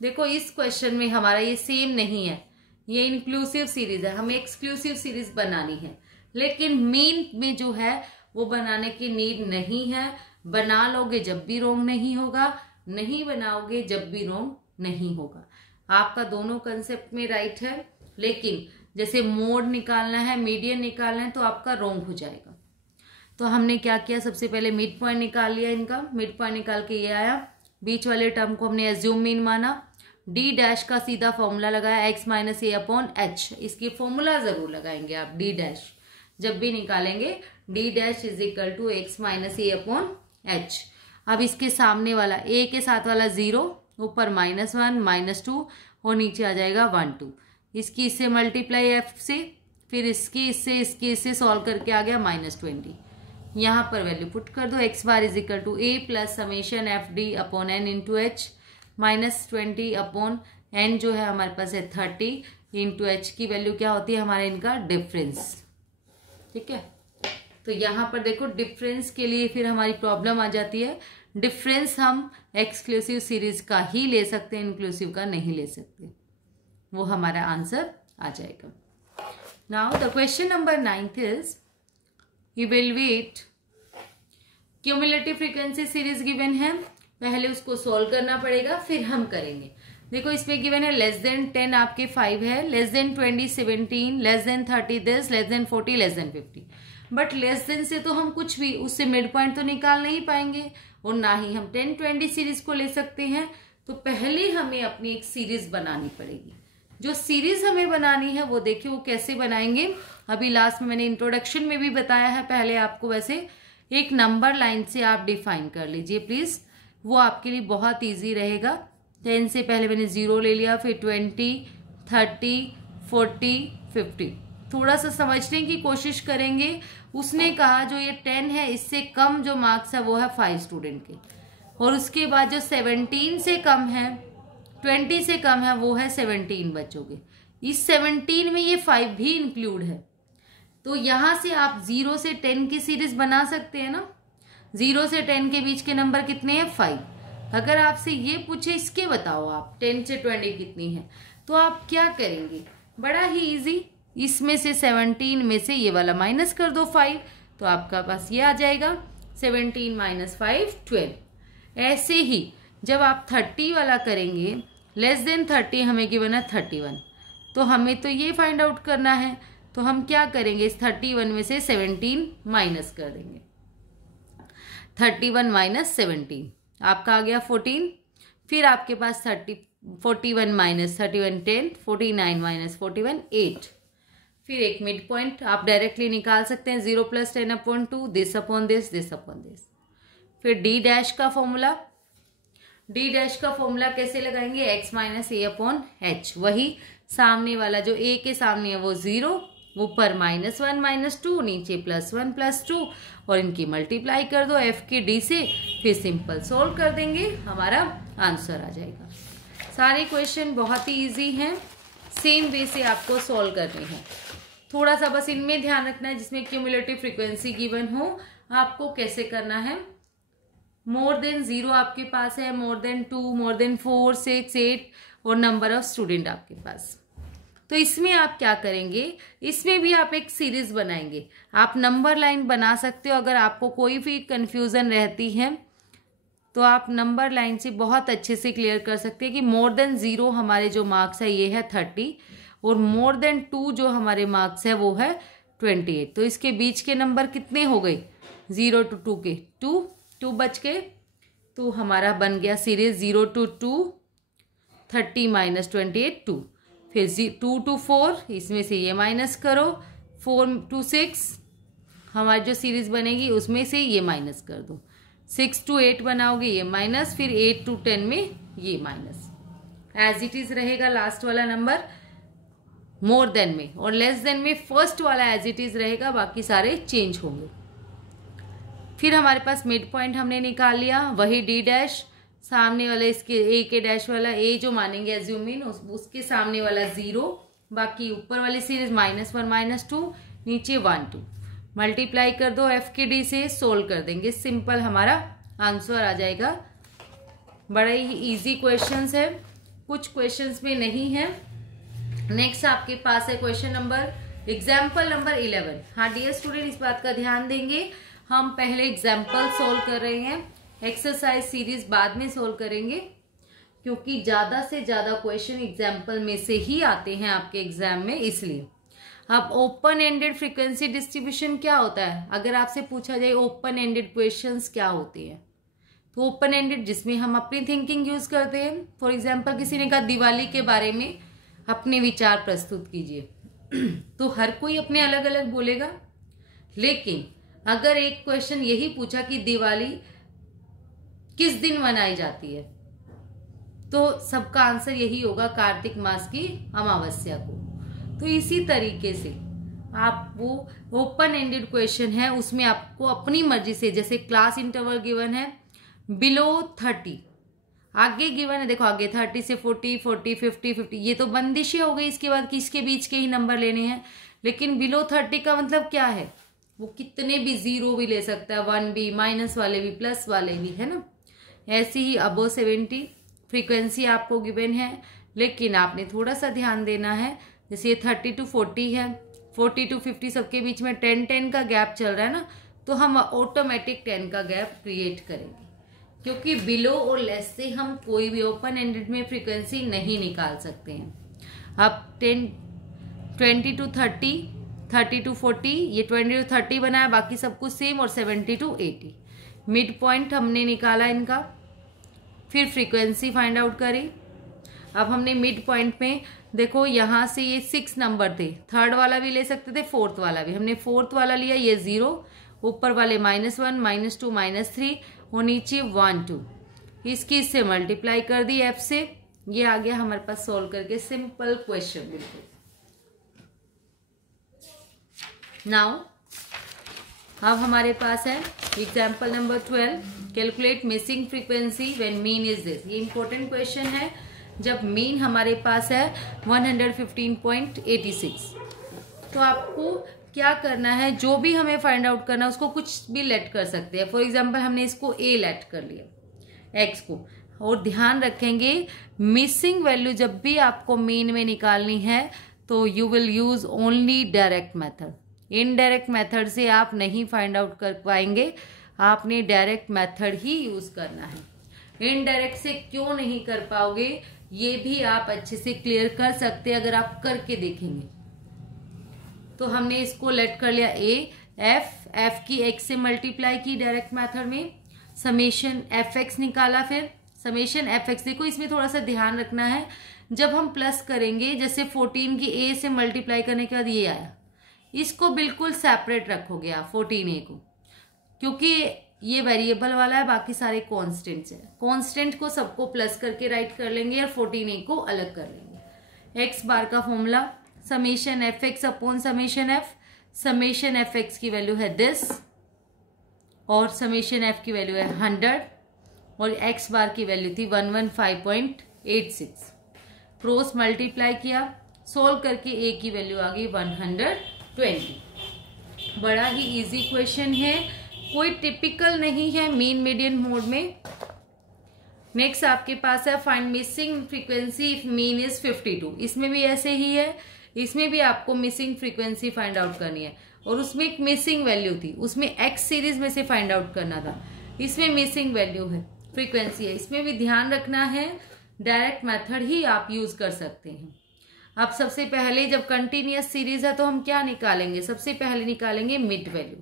देखो इस क्वेश्चन में हमारा ये सेम नहीं है, ये इंक्लूसिव सीरीज है, हमें एक्सक्लूसिव सीरीज बनानी है, लेकिन मीन में जो है वो बनाने की नीड नहीं है। बना लोगे जब भी रोंग नहीं होगा, नहीं बनाओगे जब भी रोंग नहीं होगा। आपका दोनों कंसेप्ट में राइट है, लेकिन जैसे मोड निकालना है, मीडियन निकालना है, तो आपका रोंग हो जाएगा। तो हमने क्या किया, सबसे पहले मिड पॉइंट निकाल लिया इनका, मिड पॉइंट निकाल के ये आया, बीच वाले टर्म को हमने एज्यूम मीन माना, डी डैश का सीधा फॉर्मूला लगाया x माइनस ए अपॉन एच। इसकी फॉर्मूला जरूर लगाएंगे आप, डी डैश जब भी निकालेंगे, D dash is equal to X minus A upon H. अब इसके सामने वाला a के साथ वाला 0, ऊपर -1 -2 और नीचे आ जाएगा 1 2। इसकी इससे मल्टीप्लाई f से, फिर इसकी इससे सॉल्व करके आ गया -20। यहाँ पर वैल्यू पुट कर दो, X bar is equal to A plus summation F D upon N into H, -20 upon N जो है हमारे पास है 30 इंटू एच की वैल्यू क्या होती है हमारे इनका डिफरेंस। ठीक है, तो यहाँ पर देखो डिफरेंस के लिए फिर हमारी प्रॉब्लम आ जाती है, डिफरेंस हम एक्सक्लूसिव सीरीज का ही ले सकते हैं, इंक्लूसिव का नहीं ले सकते, वो हमारा आंसर आ जाएगा। Now the question number 9 is, evaluate cumulative frequency series given है, पहले उसको सॉल्व करना पड़ेगा फिर हम करेंगे। देखो इसमें गिवन है लेस देन 10 आपके 5 है, less than 20 17, less than 30 10, less than 40, less than 50। But less than से तो हम कुछ भी उससे मिड पॉइंट तो निकाल नहीं पाएंगे, और ना ही हम 10 20 सीरीज को ले सकते हैं। तो पहले हमें अपनी एक सीरीज बनानी पड़ेगी। जो सीरीज हमें बनानी है वो देखिए वो कैसे बनाएंगे, अभी लास्ट में मैंने इंट्रोडक्शन में भी बताया है पहले आपको। वैसे एक नंबर लाइन से आप डिफाइन कर लीजिए प्लीज, वो आपके लिए बहुत ईजी रहेगा। 10 से पहले मैंने 0 ले लिया, फिर 20 30 40 50, थोड़ा सा समझने की कोशिश करेंगे। उसने कहा जो ये 10 है इससे कम जो मार्क्स है वो है 5 स्टूडेंट के, और उसके बाद जो 17 से कम है, 20 से कम है, वो है 17 बच्चों के। इस 17 में ये 5 भी इंक्लूड है। तो यहां से आप 0 से 10 की सीरीज बना सकते हैं ना। 0 से 10 के बीच के नंबर कितने हैं? 5। अगर आपसे ये पूछे इसके बताओ आप 10 से 20 कितनी है, तो आप क्या करेंगे? बड़ा ही इजी, इसमें से 17 में से ये वाला माइनस कर दो 5, तो आपका पास ये आ जाएगा 17 - 5 12। ऐसे ही जब आप 30 वाला करेंगे, लेस देन 30 हमें गिवन है 31, तो हमें तो ये फाइंड आउट करना है। तो हम क्या करेंगे? इस 31 में से 17 माइनस कर देंगे। 31 - 17 आपका आ गया 14। फिर आपके पास 41 - 31 10, 49 - 41 8। फिर एक मिड पॉइंट आप डायरेक्टली निकाल सकते हैं, 0 + 10/2, this upon this, this upon this. फिर डी डैश का फॉर्मूला, डी डैश का फॉर्मूला कैसे लगाएंगे? x - a/h। वही सामने वाला जो a के सामने है वो 0, ऊपर -1 - 2, नीचे +1 + 2, और इनकी मल्टीप्लाई कर दो f की d से। फिर सिंपल सोल्व कर देंगे, हमारा आंसर आ जाएगा। सारे क्वेश्चन बहुत ही इजी हैं, सेम वे से आपको सोल्व करने हैं। थोड़ा सा बस इनमें ध्यान रखना है जिसमें क्यूमुलेटिव फ्रीक्वेंसी गिवन हो, आपको कैसे करना है। मोर देन 0 आपके पास है, मोर देन 2, मोर देन 4, 6, 8 और नंबर ऑफ स्टूडेंट आपके पास। तो इसमें आप क्या करेंगे? इसमें भी आप एक सीरीज बनाएंगे। आप नंबर लाइन बना सकते हो। अगर आपको कोई भी कंफ्यूजन रहती है तो आप नंबर लाइन से बहुत अच्छे से क्लियर कर सकते हैं कि मोर देन 0 हमारे जो मार्क्स है ये है 30, और मोर देन 2 जो हमारे मार्क्स है वो है 28। तो इसके बीच के नंबर कितने हो गए? 0 to 2 के 2 बच गए। तो हमारा बन गया सीरीज 0 to 2, 30 - 28 2। फिर 2 to 4, इसमें से ये माइनस करो, 4 to 6 हमारी जो सीरीज बनेगी उसमें से ये माइनस कर दो, 6 to 8 बनाओगे ये माइनस, फिर 8 to 10 में ये माइनस। एज इट इज रहेगा लास्ट वाला नंबर मोर देन में, और लेस देन में फर्स्ट वाला एज इट इज रहेगा, बाकी सारे चेंज होंगे। फिर हमारे पास मिड पॉइंट हमने निकाल लिया, वही डी डैश, सामने वाला इसके ए के डैश वाला ए जो मानेंगे एज्यूमिन उसके सामने वाला 0, बाकी ऊपर वाली सीरीज -1 - 2, नीचे 1 2। मल्टीप्लाई कर दो एफ के डी से, सोल्व कर देंगे, सिंपल हमारा आंसर आ जाएगा। बड़े ही इजी क्वेश्चंस है, कुछ क्वेश्चंस में नहीं है। नेक्स्ट आपके पास है क्वेश्चन नंबर एग्जाम्पल नंबर 11। हाँ डियर स्टूडेंट, इस बात का ध्यान देंगे, हम पहले एग्जाम्पल सोल्व कर रहे हैं, एक्सरसाइज सीरीज बाद में सोल्व करेंगे, क्योंकि ज्यादा से ज्यादा क्वेश्चन एग्जाम्पल में से ही आते हैं आपके एग्जाम में, इसलिए। अब ओपन एंडेड फ्रीक्वेंसी डिस्ट्रीब्यूशन क्या होता है? अगर आपसे पूछा जाए ओपन एंडेड क्वेश्चंस क्या होते हैं, तो ओपन एंडेड जिसमें हम अपनी थिंकिंग यूज करते हैं। फॉर एग्जाम्पल किसी ने कहा दिवाली के बारे में अपने विचार प्रस्तुत कीजिए तो हर कोई अपने अलग अलग बोलेगा, लेकिन अगर एक क्वेश्चन यही पूछा कि दिवाली किस दिन मनाई जाती है, तो सबका आंसर यही होगा कार्तिक मास की अमावस्या को। तो इसी तरीके से आप वो ओपन एंडेड क्वेश्चन है उसमें आपको अपनी मर्जी से, जैसे क्लास इंटरवल गिवन है बिलो 30, आगे गिवन है देखो आगे 30 से 40, 40 50 50, ये तो बंदिशें हो गई, इसके बाद किसके बीच के ही नंबर लेने हैं। लेकिन बिलो 30 का मतलब क्या है? वो कितने भी 0 भी ले सकता है, 1 भी, माइनस वाले भी, प्लस वाले भी, है ना। ऐसे ही अबो 70 फ्रीक्वेंसी आपको गिवन है, लेकिन आपने थोड़ा सा ध्यान देना है। जैसे ये 30 to 40 है, 40 to 50 सबके बीच में 10-10 का गैप चल रहा है ना, तो हम ऑटोमेटिक 10 का गैप क्रिएट करेंगे, क्योंकि बिलो और लेस से हम कोई भी ओपन एंडेड में फ्रीक्वेंसी नहीं निकाल सकते हैं। अब 20 to 30, 30 to 40, ये 20 to 30 बनाया, बाकी सब कुछ सेम, और 70 to 80 मिड पॉइंट हमने निकाला इनका। फिर फ्रीक्वेंसी फाइंड आउट करी। अब हमने मिड पॉइंट में देखो यहाँ से ये 6 नंबर थे, थर्ड वाला भी ले सकते थे, फोर्थ वाला भी, हमने फोर्थ वाला लिया, ये 0, ऊपर वाले -1 -2 -3 और नीचे 1 2, इसकी इससे मल्टीप्लाई कर दी f से, ये आ गया हमारे पास सोल्व करके सिंपल क्वेश्चन। बिल्कुल नाउ अब हमारे पास है example number 12, calculate missing frequency when mean is this. ये इंपॉर्टेंट क्वेश्चन है जब मीन हमारे पास है 115.86। तो आपको क्या करना है, जो भी हमें फाइंड आउट करना है उसको कुछ भी लेट कर सकते हैं। फॉर एग्जाम्पल हमने इसको ए लेट कर लिया एक्स को, और ध्यान रखेंगे मिसिंग वैल्यू जब भी आपको मीन में निकालनी है तो you will use only direct method. Indirect method से आप नहीं फाइंड आउट कर पाएंगे, आपने डायरेक्ट मेथड ही यूज करना है। इनडायरेक्ट से क्यों नहीं कर पाओगे ये भी आप अच्छे से क्लियर कर सकते हैं अगर आप करके देखेंगे। तो हमने इसको लेट कर लिया ए, एफ की एक्स से मल्टीप्लाई की डायरेक्ट मेथड में, समेशन एफ एक्स निकाला, फिर समेशन एफ एक्स। देखो इसमें थोड़ा सा ध्यान रखना है, जब हम प्लस करेंगे जैसे 14 की ए से मल्टीप्लाई करने के बाद ये आया, इसको बिल्कुल सेपरेट रखोगे आप 14a को, क्योंकि ये वेरिएबल वाला है, बाकी सारे कॉन्स्टेंट्स है। कॉन्स्टेंट को सबको प्लस करके राइट कर लेंगे और 14a को अलग कर लेंगे। एक्स बार का formula summation F X upon summation F. Summation F x की वैल्यू है दिस और समेशन एफ की वैल्यू है 100 और एक्स बार की वैल्यू थी 115.86। क्रॉस मल्टीप्लाई किया, सोल्व करके ए की वैल्यू आ गई 120। बड़ा ही इजी क्वेश्चन है, कोई टिपिकल नहीं है मीन मीडियन मोड में। नेक्स्ट आपके पास है find missing frequency if mean is 52। इसमें भी ऐसे ही है, इसमें भी आपको मिसिंग फ्रीक्वेंसी फाइंड आउट करनी है और उसमें एक मिसिंग वैल्यू थी, उसमें एक्स सीरीज में से फाइंड आउट करना था। इसमें मिसिंग वैल्यू है, फ्रीक्वेंसी है, इसमें भी ध्यान रखना है डायरेक्ट मेथड ही आप यूज कर सकते हैं। अब सबसे पहले जब कंटिन्यूअस सीरीज है तो हम क्या निकालेंगे, सबसे पहले निकालेंगे मिड वैल्यू।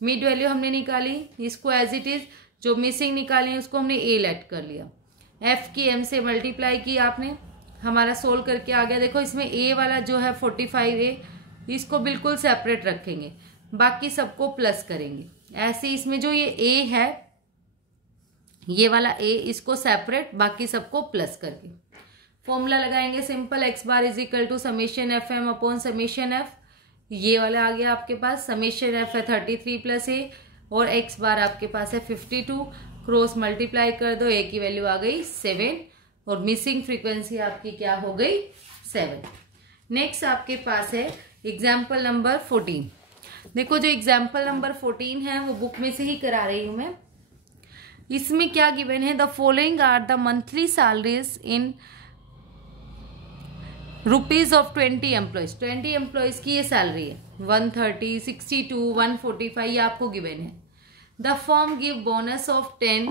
मिड वैल्यू हमने निकाली, इसको एज इट इज जो मिसिंग निकाली उसको हमने ए लेट कर लिया, एफ की एम से मल्टीप्लाई की आपने, हमारा सोल्व करके आ गया। देखो इसमें ए वाला जो है 45a, इसको बिल्कुल सेपरेट रखेंगे, बाकी सबको प्लस करेंगे। ऐसे इसमें जो ये ए है, ये वाला ए, इसको सेपरेट, बाकी सबको प्लस करके फॉर्मूला लगाएंगे simple, X bar is equal to summation F M upon summation F. ये वाला आ गया आपके पास, समेशन एफ है 33 प्लस ए और एक्स बार आपके पास है 52। क्रॉस मल्टीप्लाई कर दो, ए की वैल्यू आ गई 7 और मिसिंग फ्रीक्वेंसी आपकी क्या हो गई 7। नेक्स्ट आपके पास है एग्जाम्पल नंबर 14। देखो जो एग्जाम्पल नंबर 14 है वो बुक में से ही करा रही हूं मैं। इसमें क्या गिवन है, the following are the monthly salaries in rupees of 20 employees. 20 employees की ये सैलरी है, 130, 62, 145 ये आपको गिवन है। The firm give bonus of 10,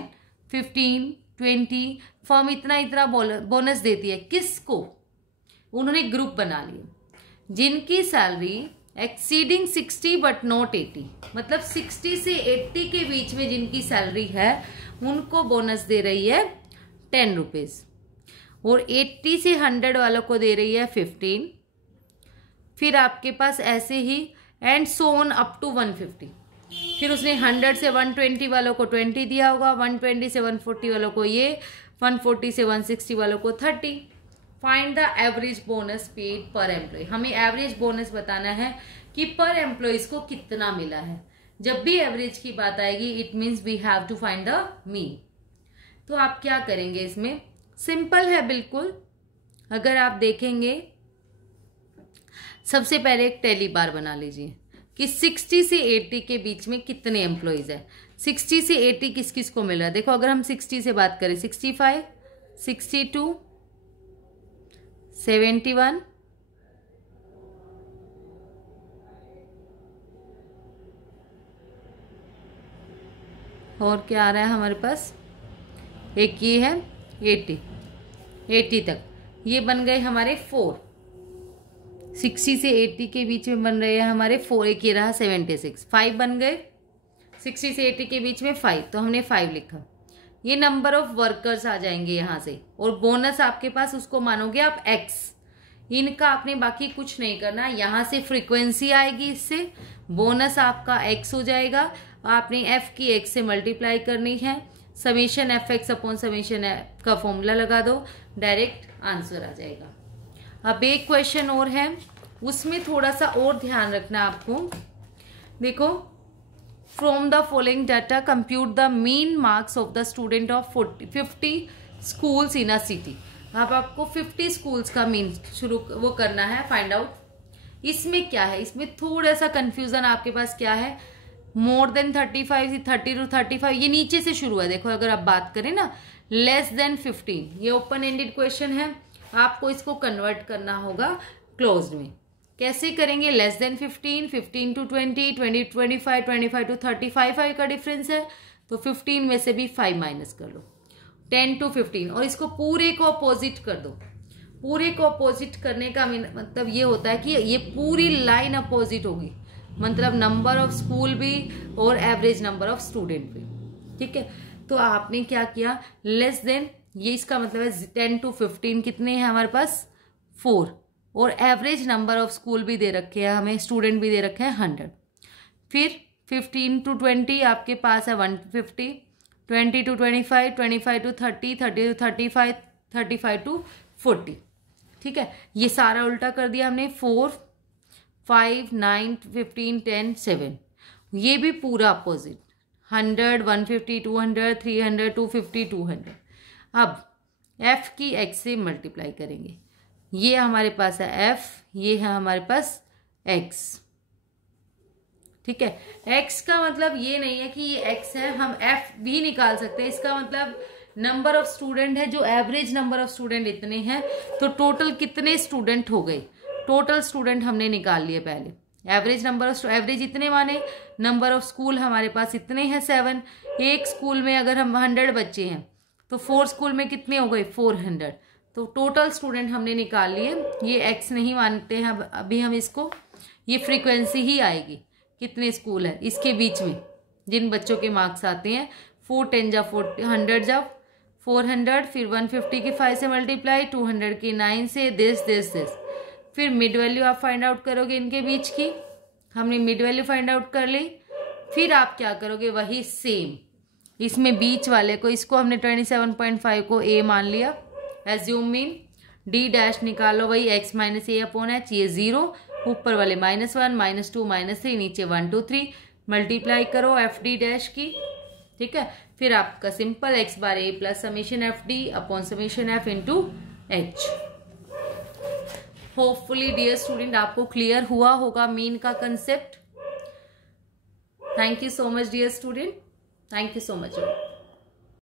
15, 20। Firm इतना इतना बोनस देती है, किसको, उन्होंने ग्रुप बना लिया जिनकी सैलरी एक्सीडिंग 60 बट नॉट 80, मतलब 60 से 80 के बीच में जिनकी सैलरी है उनको बोनस दे रही है 10 रुपीज और 80 से 100 वालों को दे रही है 15। फिर आपके पास ऐसे ही and so on up to 150। फिर उसने 100 से 120 वालों को 20 दिया होगा, 120 से 140 वालों को ये, 140 से 160 वालों को 30। Find the average bonus paid पर एम्प्लॉय। हमें एवरेज बोनस बताना है कि पर एम्प्लॉयज को कितना मिला है। जब भी एवरेज की बात आएगी it means we have to find the mean. तो आप क्या करेंगे, इसमें सिंपल है बिल्कुल। अगर आप देखेंगे सबसे पहले एक टेली बार बना लीजिए कि 60 से 80 के बीच में कितने एम्प्लॉयज है। 60 से 80 किस किस को मिल रहा है, देखो अगर हम 60 से बात करें 65, 62, 71, और क्या आ रहा है हमारे पास, एक ये है 80 तक, ये बन गए हमारे 4। 60 से 80 के बीच में बन रहे हैं हमारे 4, एक ये रहा 76, 5 बन गए। 60 से 80 के बीच में 5, तो हमने 5 लिखा। ये नंबर ऑफ वर्कर्स आ जाएंगे यहाँ से, और बोनस आपके पास उसको मानोगे आप x। इनका आपने बाकी कुछ नहीं करना, यहाँ से फ्रीक्वेंसी आएगी, इससे बोनस आपका x हो जाएगा। आपने f की x से मल्टीप्लाई करनी है, summation F X upon summation F का फॉर्मूला लगा दो, डायरेक्ट आंसर आ जाएगा। अब एक क्वेश्चन और है, उसमें थोड़ा सा और ध्यान रखना आपको देखो, from the following data compute the mean marks of the student of 50 schools in a city. अब आपको 50 स्कूल्स का मीन शुरू वो करना है, फाइंड आउट। इसमें क्या है, इसमें थोड़ा सा कंफ्यूजन आपके पास क्या है, मोर देन 35, 30 to 35 ये नीचे से शुरू है। देखो अगर आप बात करें ना, लेस देन 15 ये ओपन एंडेड क्वेश्चन है, आपको इसको कन्वर्ट करना होगा क्लोज्ड में। कैसे करेंगे, less than 15, 15 to 20, 20 to 25, 25 to 35 का डिफरेंस है, तो 15 में से भी 5 माइनस कर लो, 10 to 15, और इसको पूरे को अपोजिट कर दो। पूरे को अपोजिट करने का मतलब ये होता है कि ये पूरी लाइन अपोजिट होगी, मतलब नंबर ऑफ स्कूल भी और एवरेज नंबर ऑफ स्टूडेंट भी। ठीक है, तो आपने क्या किया, लेस देन, ये इसका मतलब है 10 to 15 कितने हैं हमारे पास, 4, और एवरेज नंबर ऑफ स्कूल भी दे रखे हैं हमें, स्टूडेंट भी दे रखे हैं 100। फिर 15 to 20 आपके पास है 150, 20 to 25, 25 to 30, 30 to 35, 35 to 40। ठीक है, ये सारा उल्टा कर दिया हमने, 4, 5, 9, 15, 10, 7, ये भी पूरा अपोजिट, 100, 150, 200, 300, 250, 200। अब f की x से मल्टीप्लाई करेंगे, ये हमारे पास है f, ये है हमारे पास x। ठीक है, x का मतलब ये नहीं है कि ये x है, हम f भी निकाल सकते हैं। इसका मतलब नंबर ऑफ स्टूडेंट है, जो एवरेज नंबर ऑफ स्टूडेंट इतने हैं, तो टोटल कितने स्टूडेंट हो गए, टोटल स्टूडेंट हमने निकाल लिए पहले। एवरेज नंबर ऑफ एवरेज इतने माने, नंबर ऑफ स्कूल हमारे पास इतने हैं 7, एक स्कूल में अगर हम 100 बच्चे हैं तो 4 स्कूल में कितने हो गए 400, तो टोटल स्टूडेंट हमने निकाल लिए। ये x नहीं मानते हैं अभी हम इसको, ये फ्रीक्वेंसी ही आएगी, कितने स्कूल है इसके बीच में जिन बच्चों के मार्क्स आते हैं। 4 10 जा 100 जा 400, फिर 150 की 5 से मल्टीप्लाई, 200 की 9 से, दिस। फिर मिड वैल्यू आप फाइंड आउट करोगे इनके बीच की, हमने मिड वैल्यू फाइंड आउट कर ली। फिर आप क्या करोगे, वही सेम इसमें बीच वाले को, इसको हमने 27.5 को a मान लिया, एज्यूम मीन, d डैश निकालो, वही x minus a upon h, ये 0, ऊपर वाले -1, -2, -3, नीचे 1 2 3, मल्टीप्लाई करो एफ डी डैश की। ठीक है, फिर आपका simple x bar a plus summation F D upon summation F into H. Hopefully dear student आपको क्लियर हुआ होगा मीन का concept. Thank you so much dear student, thank you so much.